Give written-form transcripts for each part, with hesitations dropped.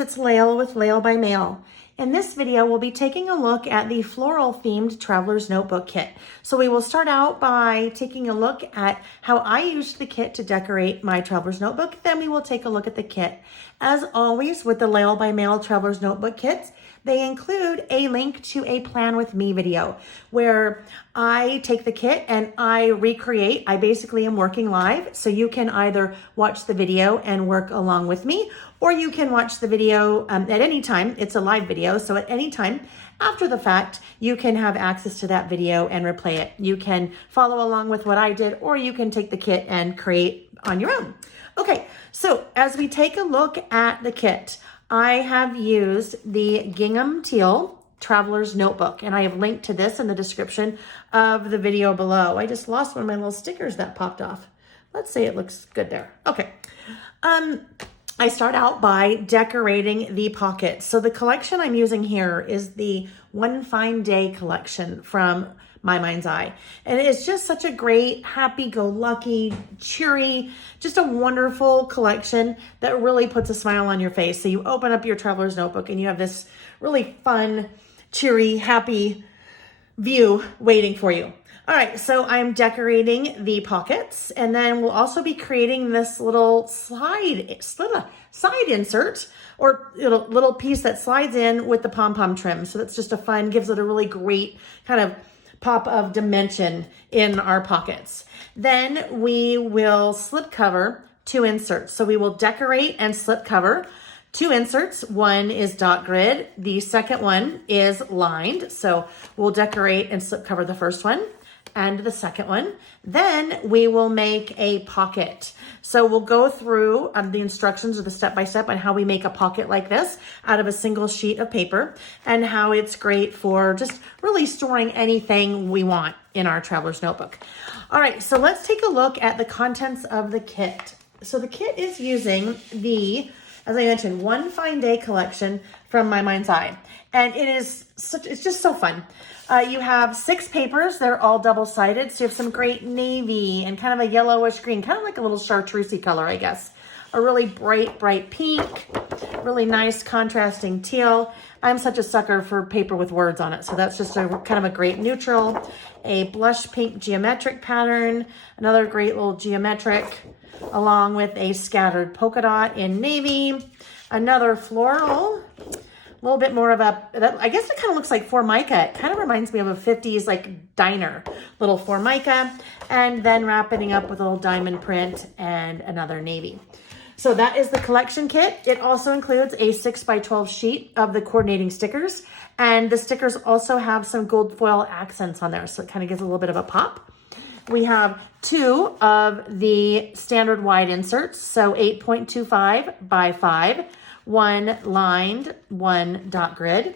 it's Layle with Layle by Mail. In this video, we'll be taking a look at the floral themed Traveler's Notebook Kit. So we will start out by taking a look at how I used the kit to decorate my Traveler's Notebook. Then we will take a look at the kit. As always, with the Layle by Mail Traveler's Notebook kits, they include a link to a Plan With Me video where I take the kit and I recreate. I basically am working live, so you can either watch the video and work along with me, or you can watch the video at any time. It's a live video, so at any time after the fact, you can have access to that video and replay it. You can follow along with what I did, or you can take the kit and create on your own. Okay, so as we take a look at the kit, I have used the Gingham Teal Traveler's Notebook, and I have linked to this in the description of the video below. I just lost one of my little stickers that popped off. Let's say it looks good there. Okay. I start out by decorating the pockets. So the collection I'm using here is the One Fine Day collection from My Mind's Eye. And it's just such a great, happy-go-lucky, cheery, just a wonderful collection that really puts a smile on your face. So you open up your Traveler's Notebook and you have this really fun, cheery, happy view waiting for you. All right, so I'm decorating the pockets, and then we'll also be creating this little side insert, or little piece that slides in with the pom-pom trim. So that's just a fun, gives it a really great kind of pop of dimension in our pockets. Then we will slip cover 2 inserts. So we will decorate and slip cover 2 inserts. One is dot grid. The second one is lined. So we'll decorate and slip cover the first one and the second one. Then we will make a pocket. So we'll go through the instructions or the step-by-step on how we make a pocket like this out of a single sheet of paper, and how it's great for just really storing anything we want in our Traveler's Notebook. All right, so let's take a look at the contents of the kit. So the kit is using the, as I mentioned, One Fine Day collection from My Mind's Eye. And it's just so fun. You have 6 papers. They're all double-sided. So you have some great navy and kind of a yellowish green, kind of like a little chartreusey color, I guess. A really bright pink, really nice contrasting teal. I'm such a sucker for paper with words on it. So that's just a kind of a great neutral. A blush pink geometric pattern, another great little geometric, along with a scattered polka dot in navy, another floral, a little bit more of a, I guess it kind of looks like Formica. It kind of reminds me of a 50s like diner, little Formica, and then wrapping up with a little diamond print and another navy. So that is the collection kit. It also includes a 6x12 sheet of the coordinating stickers, and the stickers also have some gold foil accents on there, so it kind of gives a little bit of a pop. We have 2 of the standard wide inserts, so 8.25 by 5, 1 lined, 1 dot grid.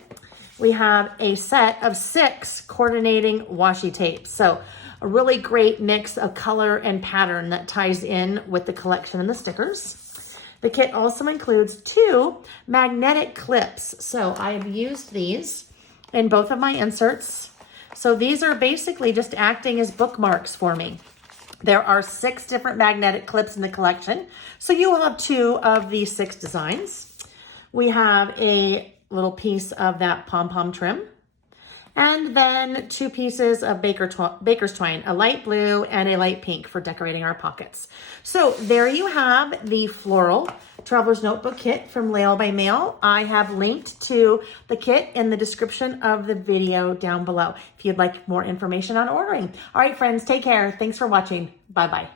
We have a set of 6 coordinating washi tapes. So a really great mix of color and pattern that ties in with the collection and the stickers. The kit also includes 2 magnetic clips. So I have used these in both of my inserts. So these are basically just acting as bookmarks for me. There are 6 different magnetic clips in the collection. So you will have 2 of the 6 designs. We have a little piece of that pom-pom trim, and then 2 pieces of baker's twine, a light blue and a light pink for decorating our pockets. So there you have the floral Traveler's Notebook kit from Layle by Mail. I have linked to the kit in the description of the video down below if you'd like more information on ordering. All right, friends, take care. Thanks for watching. Bye-bye.